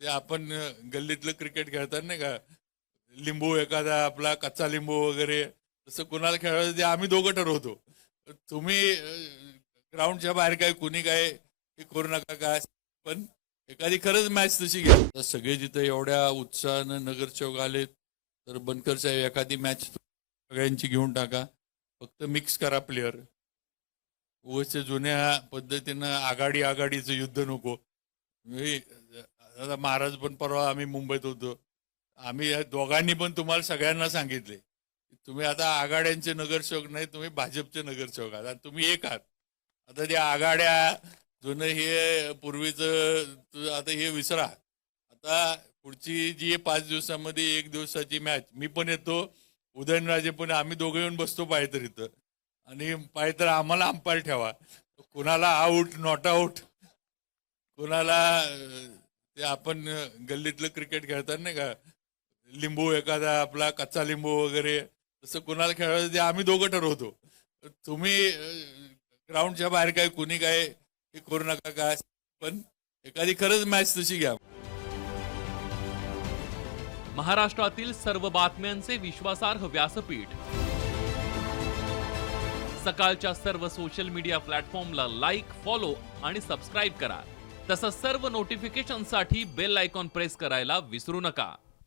ते आपण गल्लीतलं क्रिकेट खेळतात नाही का, लिंबू एखादा आपला कच्चा लिंबू वगैरे, तसं कुणाला खेळायचं ते आम्ही दोघं ठरवतो. तुम्ही ग्राउंडच्या बाहेर काय कुणी काय हे करू नका काय, पण एखादी खरंच मॅच तशी घ्या. तर सगळे जिथं एवढ्या उत्साहानं नगरसेवक आले, तर बनकर साहेब एखादी मॅच सगळ्यांची घेऊन टाका, फक्त मिक्स करा प्लेअर. उगाच जुन्या पद्धतीनं आघाडीचं युद्ध नको. आता महाराज पण परवा आम्ही मुंबईत होतो, आम्ही या दोघांनी पण तुम्हाला सगळ्यांना सांगितले, तुम्ही आता आघाड्यांचे नगरसेवक नाही, तुम्ही भाजपचे नगरसेवक आहात आणि तुम्ही एक आहात. आता त्या आघाड्या जुनं हे पूर्वीचं आता हे विसरा. आता पुढची जी 5 दिवसामध्ये 1 दिवसाची मॅच, मी पण येतो, उदयनराजे पण, आम्ही दोघं येऊन बसतो पाहिजे इथं, आणि पाहिजे आम्हाला अंपायर ठेवा. कुणाला आऊट नॉट आऊट, कुणाला ते आपण गल्लीतलं क्रिकेट खेळतात नाही का, लिंबू एखादा आपला कच्चा लिंबू वगैरे, तसं कुणाला खेळायचं ते आम्ही दोघं ठरवतो. तुम्ही ग्राउंडच्या बाहेर काय कुणी काय हे करू नका काय, पण एखादी खरंच मॅच तशी घ्या. महाराष्ट्रातील सर्व बातम्यांचे विश्वासार्ह व्यासपीठ, सकाळच्या सर्व सोशल मीडिया प्लॅटफॉर्मला लाईक, फॉलो आणि सबस्क्राईब करा. तसंच सर्व नोटिफिकेशनसाठी बेल आयकॉन प्रेस करायला विसरू नका.